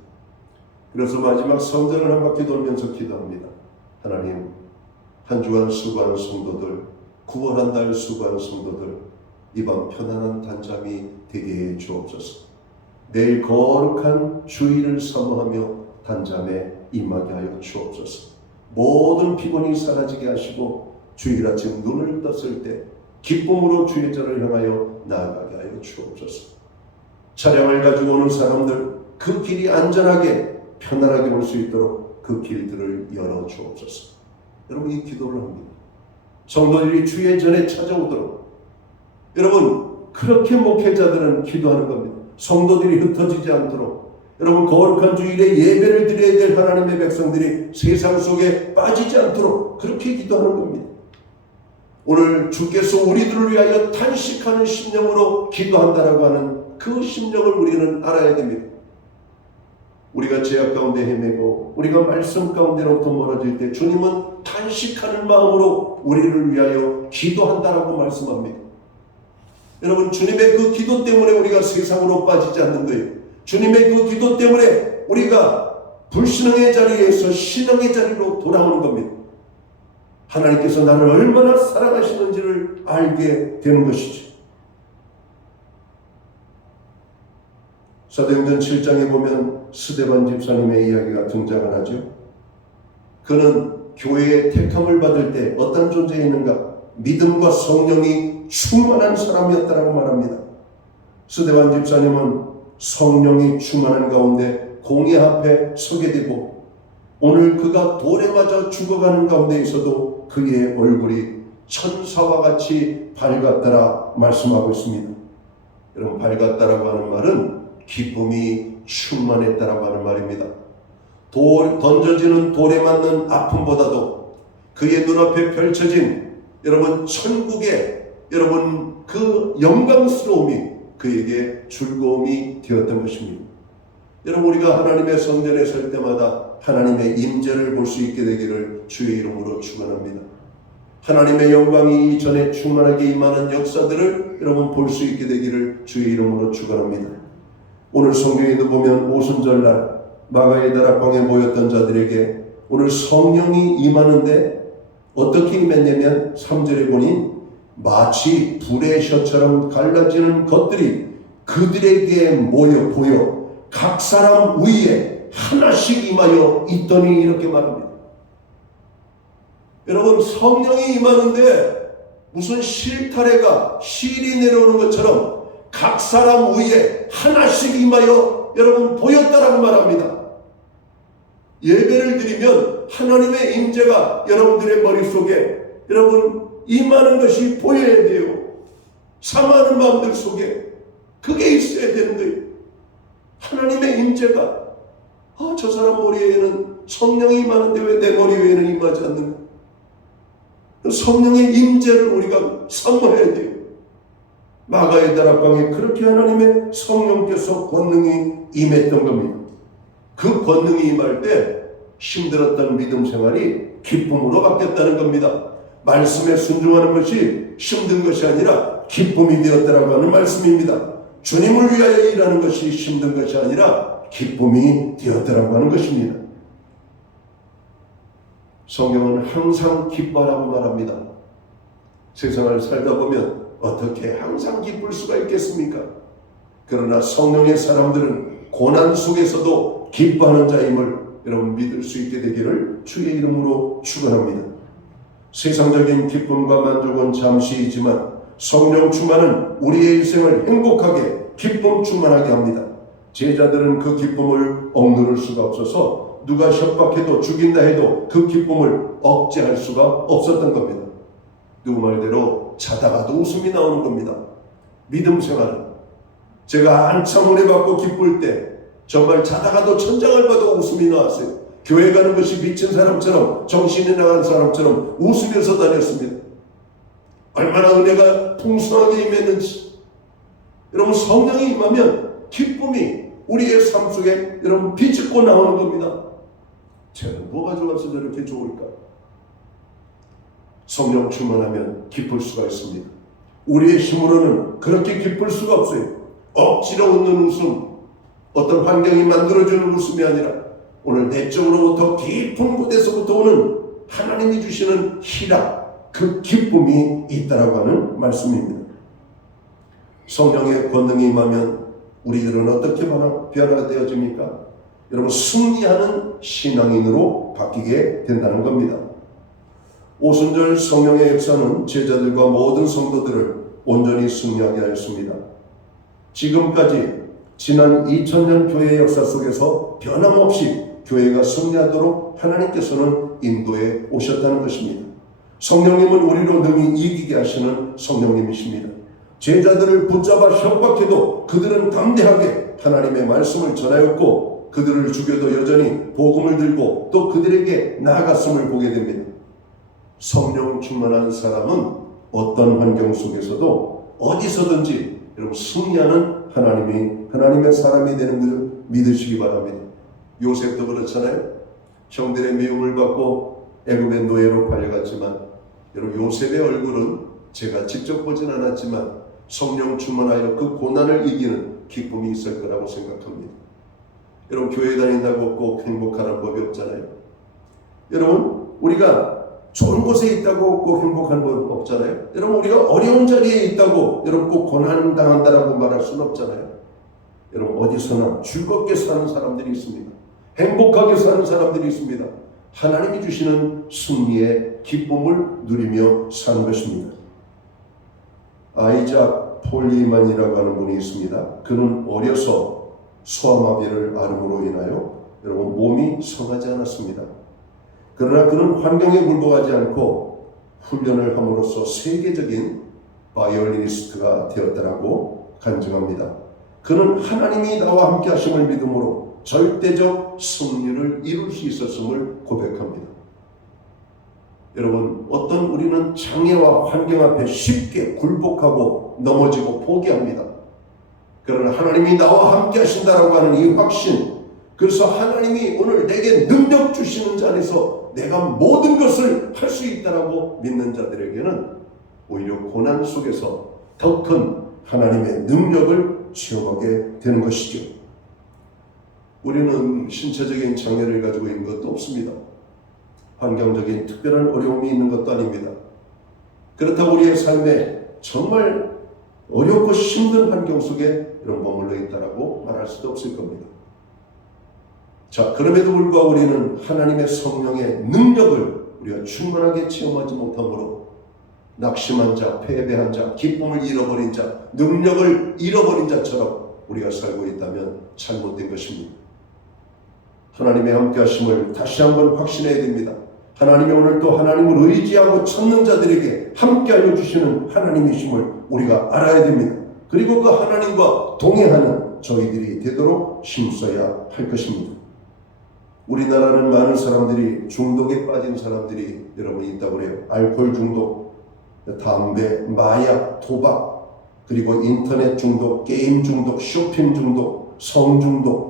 그래서 마지막 성전을 한 바퀴 돌면서 기도합니다. 하나님, 한 주간 수고한 성도들 구원한다 할 수고한 성도들, 이번 편안한 단잠이 되게 해 주옵소서. 내일 거룩한 주일을 사모하며 단잠에 임하게 하여 주옵소서. 모든 피곤이 사라지게 하시고 주일 아침 눈을 떴을 때 기쁨으로 주의 전을 향하여 나아가게 하여 주옵소서. 차량을 가지고 오는 사람들 그 길이 안전하게 편안하게 올 수 있도록 그 길들을 열어 주옵소서. 여러분, 이 기도를 합니다. 성도들이 주의 전에 찾아오도록. 여러분, 그렇게 목회자들은 기도하는 겁니다. 성도들이 흩어지지 않도록. 여러분, 거룩한 주일에 예배를 드려야 될 하나님의 백성들이 세상 속에 빠지지 않도록 그렇게 기도하는 겁니다. 오늘 주께서 우리들을 위하여 탄식하는 심령으로 기도한다라고 하는 그 심령을 우리는 알아야 됩니다. 우리가 죄악 가운데 헤매고 우리가 말씀 가운데로부터 멀어질 때 주님은 탄식하는 마음으로 우리를 위하여 기도한다라고 말씀합니다. 여러분, 주님의 그 기도 때문에 우리가 세상으로 빠지지 않는 거예요. 주님의 그 기도 때문에 우리가 불신앙의 자리에서 신앙의 자리로 돌아오는 겁니다. 하나님께서 나를 얼마나 사랑하시는지를 알게 되는 것이죠. 사도행전 7장에 보면 스데반 집사님의 이야기가 등장을 하죠. 그는 교회의 택함을 받을 때 어떤 존재였는가? 믿음과 성령이 충만한 사람이었다고 말합니다. 스데반 집사님은 성령이 충만한 가운데 공의 앞에 서게 되고 오늘 그가 돌에 맞아 죽어가는 가운데에서도 그의 얼굴이 천사와 같이 밝았다라 말씀하고 있습니다. 여러분, 밝았다라고 하는 말은 기쁨이 충만했다라고 하는 말입니다. 던져지는 돌에 맞는 아픔보다도 그의 눈앞에 펼쳐진 여러분 천국의 여러분 그 영광스러움이 그에게 즐거움이 되었던 것입니다. 여러분, 우리가 하나님의 성전에 설 때마다 하나님의 임재를 볼 수 있게 되기를 주의 이름으로 축원합니다. 하나님의 영광이 이전에 충만하게 임하는 역사들을 여러분 볼 수 있게 되기를 주의 이름으로 축원합니다. 오늘 성경에도 보면 오순절날 마가의 다락방에 모였던 자들에게 오늘 성령이 임하는데 어떻게 임했냐면 3절에 보니 마치 불의 셔처럼 갈라지는 것들이 그들에게 모여 보여 각 사람 위에 하나씩 임하여 있더니 이렇게 말합니다. 여러분, 성령이 임하는데 무슨 실타래가 실이 내려오는 것처럼 각 사람 위에 하나씩 임하여 여러분 보였다라고 말합니다. 예배를 드리면 하나님의 임재가 여러분들의 머릿속에 여러분 임하는 것이 보여야 돼요. 사모하는 마음들 속에 그게 있어야 되는 거예요. 하나님의 임재가 저 사람 머리에는 성령이 임하는데 왜 내 머리 위에는 임하지 않는가? 성령의 임재를 우리가 사모해야 돼요. 마가의 다락방에 그렇게 하나님의 성령께서 권능이 임했던 겁니다. 그 권능이 임할 때 힘들었던 믿음 생활이 기쁨으로 바뀌었다는 겁니다. 말씀에 순종하는 것이 힘든 것이 아니라 기쁨이 되었다라고 하는 말씀입니다. 주님을 위하여 일하는 것이 힘든 것이 아니라 기쁨이 되었다라고 하는 것입니다. 성경은 항상 기뻐하라고 말합니다. 세상을 살다 보면 어떻게 항상 기쁠 수가 있겠습니까? 그러나 성령의 사람들은 고난 속에서도 기뻐하는 자임을 여러분 믿을 수 있게 되기를 주의 이름으로 축원합니다. 세상적인 기쁨과 만족은 잠시이지만 성령 충만은 우리의 일생을 행복하게 기쁨 충만하게 합니다. 제자들은 그 기쁨을 억누를 수가 없어서 누가 협박해도 죽인다 해도 그 기쁨을 억제할 수가 없었던 겁니다. 누구 말대로 자다가도 웃음이 나오는 겁니다. 믿음 생활은 제가 한참 은혜 받고 기쁠 때 정말 자다가도 천장을 봐도 웃음이 나왔어요. 교회 가는 것이 미친 사람처럼 정신이 나간 사람처럼 웃으면서 다녔습니다. 얼마나 은혜가 풍성하게 임했는지. 여러분, 성령이 임하면 기쁨이 우리의 삶 속에 여러분 비집고 나오는 겁니다. 제가 뭐가 좋아서 저렇게 좋을까? 성령 충만하면 기쁠 수가 있습니다. 우리의 힘으로는 그렇게 기쁠 수가 없어요. 억지로 웃는 웃음, 어떤 환경이 만들어주는 웃음이 아니라 오늘 내적으로부터 깊은 곳에서부터 오는 하나님이 주시는 희락, 그 기쁨이 있다라고 하는 말씀입니다. 성령의 권능이 임하면 우리들은 어떻게 변화되어집니까? 여러분, 승리하는 신앙인으로 바뀌게 된다는 겁니다. 오순절 성령의 역사는 제자들과 모든 성도들을 온전히 승리하게 하였습니다. 지금까지 지난 2000년 교회 역사 속에서 변함없이 교회가 승리하도록 하나님께서는 인도해 오셨다는 것입니다. 성령님은 우리로 능히 이기게 하시는 성령님이십니다. 제자들을 붙잡아 협박해도 그들은 담대하게 하나님의 말씀을 전하였고, 그들을 죽여도 여전히 복음을 들고 또 그들에게 나아갔음을 보게 됩니다. 성령 충만한 사람은 어떤 환경 속에서도 어디서든지 여러분 승리하는 하나님의 사람이 되는 것을 믿으시기 바랍니다. 요셉도 그렇잖아요. 형들의 미움을 받고 애굽의 노예로 팔려갔지만, 여러분, 요셉의 얼굴은 제가 직접 보진 않았지만 성령 충만하여 그 고난을 이기는 기쁨이 있을 거라고 생각합니다. 여러분, 교회 다닌다고 꼭 행복하는 법이 없잖아요. 여러분, 우리가 좋은 곳에 있다고 꼭 행복한 법 없잖아요. 여러분, 우리가 어려운 자리에 있다고 여러분 꼭 고난 당한다라고 말할 수는 없잖아요. 여러분, 어디서나 즐겁게 사는 사람들이 있습니다. 행복하게 사는 사람들이 있습니다. 하나님이 주시는 승리의 기쁨을 누리며 사는 것입니다. 아이작 폴리만이라고 하는 분이 있습니다. 그는 어려서 소아마비를 앓음으로 인하여 여러분 몸이 성하지 않았습니다. 그러나 그는 환경에 굴복하지 않고 훈련을 함으로써 세계적인 바이올리니스트가 되었다라고 간증합니다. 그는 하나님이 나와 함께 하심을 믿음으로 절대적 승리를 이룰 수 있었음을 고백합니다. 여러분, 우리는 장애와 환경 앞에 쉽게 굴복하고 넘어지고 포기합니다. 그러나 하나님이 나와 함께 하신다라고 하는 이 확신, 그래서 하나님이 오늘 내게 능력 주시는 자리에서 내가 모든 것을 할 수 있다라고 믿는 자들에게는 오히려 고난 속에서 더 큰 하나님의 능력을 체험하게 되는 것이죠. 우리는 신체적인 장애를 가지고 있는 것도 없습니다. 환경적인 특별한 어려움이 있는 것도 아닙니다. 그렇다고 우리의 삶에 정말 어렵고 힘든 환경 속에 이런 머물러 있다라고 말할 수도 없을 겁니다. 자, 그럼에도 불구하고 우리는 하나님의 성령의 능력을 우리가 충분하게 체험하지 못함으로 낙심한 자, 패배한 자, 기쁨을 잃어버린 자, 능력을 잃어버린 자처럼 우리가 살고 있다면 잘못된 것입니다. 하나님의 함께 하심을 다시 한번 확신해야 됩니다. 하나님이 오늘 또 하나님을 의지하고 찾는 자들에게 함께 알려주시는 하나님이심을 우리가 알아야 됩니다. 그리고 그 하나님과 동행하는 저희들이 되도록 힘써야 할 것입니다. 우리나라는 많은 사람들이 중독에 빠진 사람들이 여러분 있다고 해요. 알코올 중독, 담배, 마약, 도박, 그리고 인터넷 중독, 게임 중독, 쇼핑 중독, 성 중독.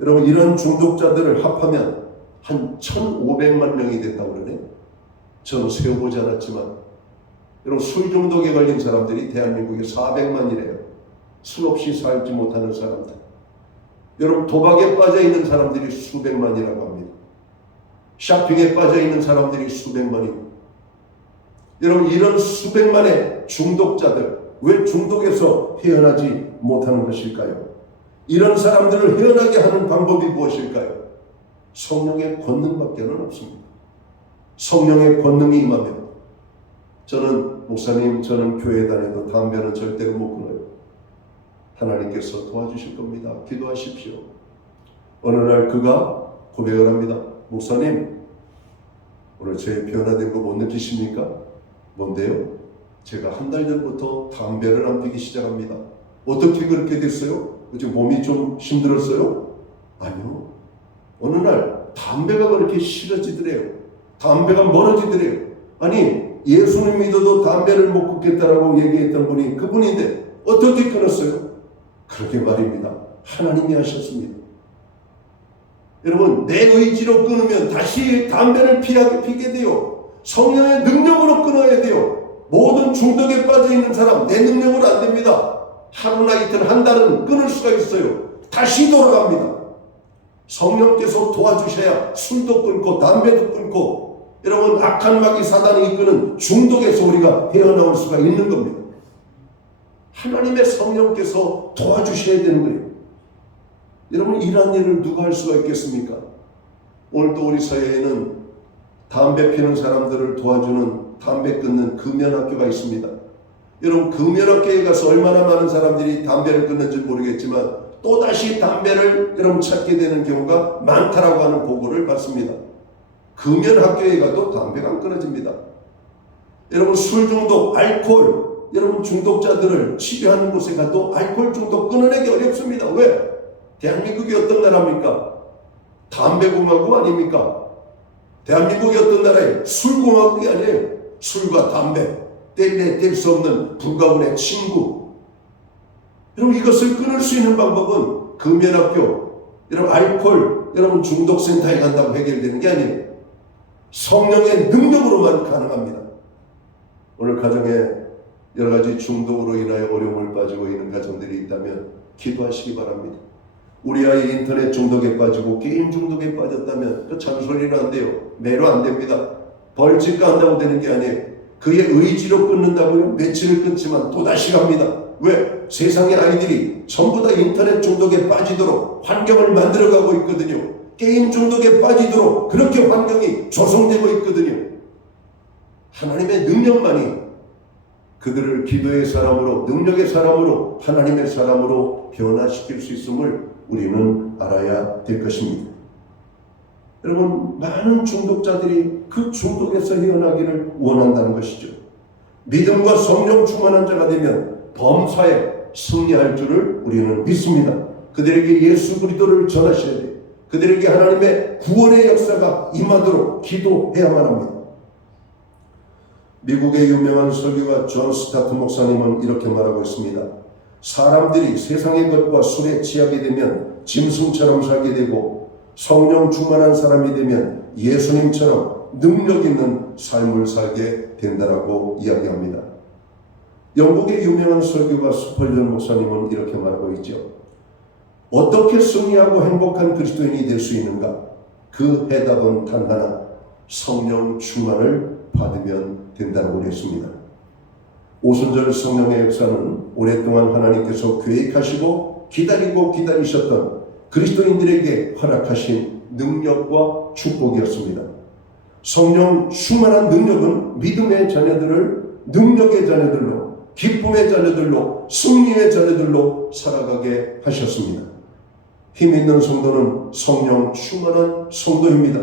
여러분, 이런 중독자들을 합하면 한 1,500만 명이 된다고 그러네요. 저는 세어보지 않았지만 여러분, 술 중독에 걸린 사람들이 대한민국에 400만이래요. 술 없이 살지 못하는 사람들. 여러분, 도박에 빠져있는 사람들이 수백만이라고 합니다. 쇼핑에 빠져있는 사람들이 수백만입니다. 여러분, 이런 수백만의 중독자들, 왜 중독에서 헤어나지 못하는 것일까요? 이런 사람들을 헤어나게 하는 방법이 무엇일까요? 성령의 권능밖에는 없습니다. 성령의 권능이 임하면, 저는 목사님, 저는 교회 다녀도 담배는 절대로 못 끊어요. 하나님께서 도와주실 겁니다. 기도하십시오. 어느 날 그가 고백을 합니다. 목사님, 오늘 제 변화된 거 못 느끼십니까? 뭔데요? 제가 한 달 전부터 담배를 안 피기 시작합니다. 어떻게 그렇게 됐어요? 지금 몸이 좀 힘들었어요? 아니요. 어느 날 담배가 그렇게 싫어지더래요. 담배가 멀어지더래요. 아니, 예수님 믿어도 담배를 못 끊겠다라고 얘기했던 분이 그분인데 어떻게 끊었어요? 그렇게 말입니다. 하나님이 하셨습니다. 여러분, 내 의지로 끊으면 다시 담배를 피게 돼요. 성령의 능력으로 끊어야 돼요. 모든 중독에 빠져있는 사람, 내 능력으로 안 됩니다. 하루나 이틀, 한 달은 끊을 수가 있어요. 다시 돌아갑니다. 성령께서 도와주셔야 술도 끊고 담배도 끊고 여러분, 악한 마귀 사단이 이끄는 중독에서 우리가 헤어나올 수가 있는 겁니다. 하나님의 성령께서 도와주셔야 되는 거예요. 여러분, 이러한 일을 누가 할 수가 있겠습니까? 오늘 또 우리 사회에는 담배 피는 사람들을 도와주는 담배 끊는 금연학교가 있습니다. 여러분, 금연학교에 가서 얼마나 많은 사람들이 담배를 끊는지 모르겠지만 또다시 담배를 여러분 찾게 되는 경우가 많다라고 하는 보고를 받습니다. 금연학교에 가도 담배가 안 끊어집니다. 여러분, 술 중독, 알코올, 여러분 중독자들을 치료하는 곳에 가도 알코올 중독 끊어내기 어렵습니다. 왜? 대한민국이 어떤 나라입니까? 담배공화국 아닙니까? 대한민국이 어떤 나라예요? 술공화국이 아니에요. 술과 담배, 뗄 수 없는 불가분의 친구. 여러분, 이것을 끊을 수 있는 방법은 금연학교, 여러분 알코올, 여러분 중독센터에 간다고 해결되는 게 아니에요. 성령의 능력으로만 가능합니다. 오늘 가정에 여러 가지 중독으로 인하여 어려움을 빠지고 있는 가정들이 있다면 기도하시기 바랍니다. 우리 아이 인터넷 중독에 빠지고 게임 중독에 빠졌다면 그 잔소리는 안 돼요. 매로 안 됩니다. 벌칙 가한다고 되는 게 아니에요. 그의 의지로 끊는다고요? 며칠을 끊지만 또다시 갑니다. 왜? 세상의 아이들이 전부 다 인터넷 중독에 빠지도록 환경을 만들어가고 있거든요. 게임 중독에 빠지도록 그렇게 환경이 조성되고 있거든요. 하나님의 능력만이 그들을 기도의 사람으로, 능력의 사람으로, 하나님의 사람으로 변화시킬 수 있음을 우리는 알아야 될 것입니다. 여러분, 많은 중독자들이 그 중독에서 헤어나기를 원한다는 것이죠. 믿음과 성령 충만한 자가 되면 범사에 승리할 줄을 우리는 믿습니다. 그들에게 예수 그리스도를 전하셔야 돼요. 그들에게 하나님의 구원의 역사가 임하도록 기도해야만 합니다. 미국의 유명한 설교가 존 스타트 목사님은 이렇게 말하고 있습니다. 사람들이 세상의 것과 술에 취하게 되면 짐승처럼 살게 되고 성령 충만한 사람이 되면 예수님처럼 능력 있는 삶을 살게 된다라고 이야기합니다. 영국의 유명한 설교가 스펄전 목사님은 이렇게 말하고 있죠. 어떻게 승리하고 행복한 그리스도인이 될 수 있는가? 그 해답은 단 하나, 성령 충만을 받으면 된다고 했습니다. 오순절 성령의 역사는 오랫동안 하나님께서 계획하시고 기다리셨던 그리스도인들에게 허락하신 능력과 축복이었습니다. 성령 충만한 능력은 믿음의 자녀들을 능력의 자녀들로, 기쁨의 자녀들로, 승리의 자녀들로 살아가게 하셨습니다. 힘 있는 성도는 성령 충만한 성도입니다.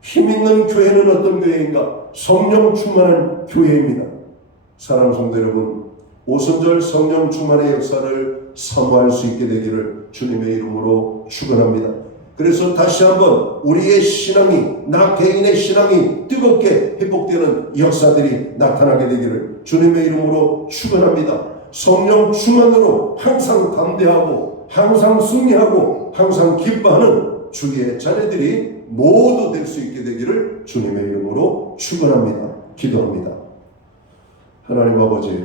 힘 있는 교회는 어떤 교회인가? 성령 충만한 교회입니다. 사랑하는 성도 여러분, 오순절 성령 충만의 역사를 사모할 수 있게 되기를 주님의 이름으로 축원합니다. 그래서 다시 한번 우리의 신앙이, 나 개인의 신앙이 뜨겁게 회복되는 역사들이 나타나게 되기를 주님의 이름으로 축원합니다. 성령 충만으로 항상 담대하고 항상 승리하고 항상 기뻐하는 주의 자녀들이 모두 될 수 있게 되기를 주님의 이름으로 축원합니다. 기도합니다. 하나님 아버지,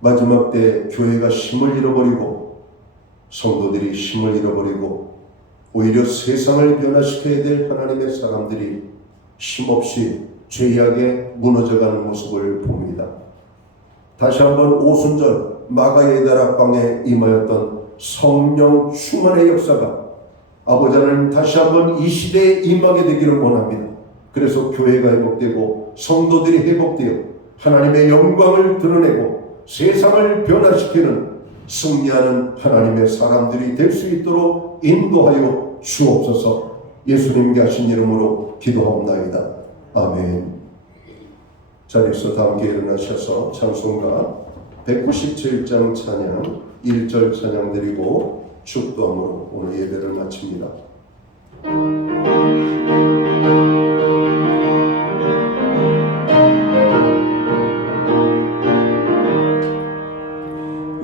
마지막 때 교회가 힘을 잃어버리고 성도들이 힘을 잃어버리고 오히려 세상을 변화시켜야 될 하나님의 사람들이 힘없이 죄악에 무너져가는 모습을 봅니다. 다시 한번 오순절 마가의 다락방에 임하였던 성령 충만의 역사가 아버지 하나님 다시 한번 이 시대에 임하게 되기를 원합니다. 그래서 교회가 회복되고 성도들이 회복되어 하나님의 영광을 드러내고 세상을 변화시키는 승리하는 하나님의 사람들이 될 수 있도록 인도하여 주옵소서. 예수님께 하신 이름으로 기도하옵나이다. 아멘. 자리에서 다 함께 일어나셔서 찬송가 197장 찬양 1절 찬양 드리고 축도함으로 오늘 예배를 마칩니다.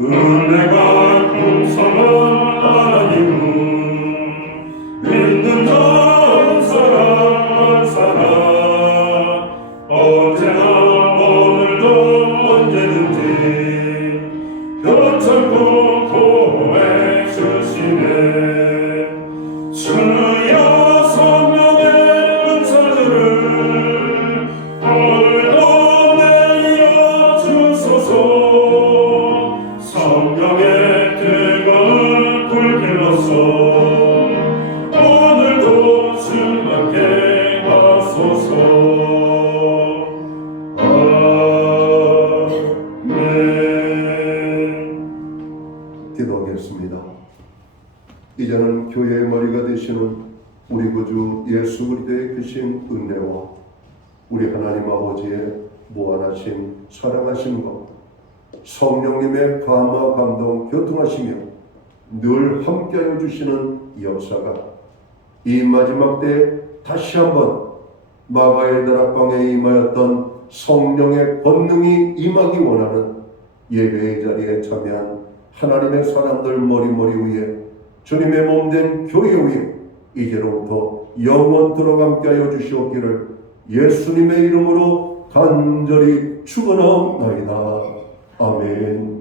은혜가 풍성한 하나님, 믿는 한 사람 언제나 오늘도 언제든지 편찮고 보호해 주시네. 주여 구주 예수 그리스도의 크신 은혜와 우리 하나님 아버지의 무한하신 사랑하심과 성령님의 감화 감동 교통하시며 늘 함께하여 주시는 역사가 이 마지막 때에 다시 한번 마가의 다락방에 임하였던 성령의 권능이 임하기 원하는 예배의 자리에 참여한 하나님의 사람들 머리머리 위에 주님의 몸된 교회 위에 이제로부터 영원토록 함께하여 주시옵기를 예수님의 이름으로 간절히 축원하옵나이다. 아멘.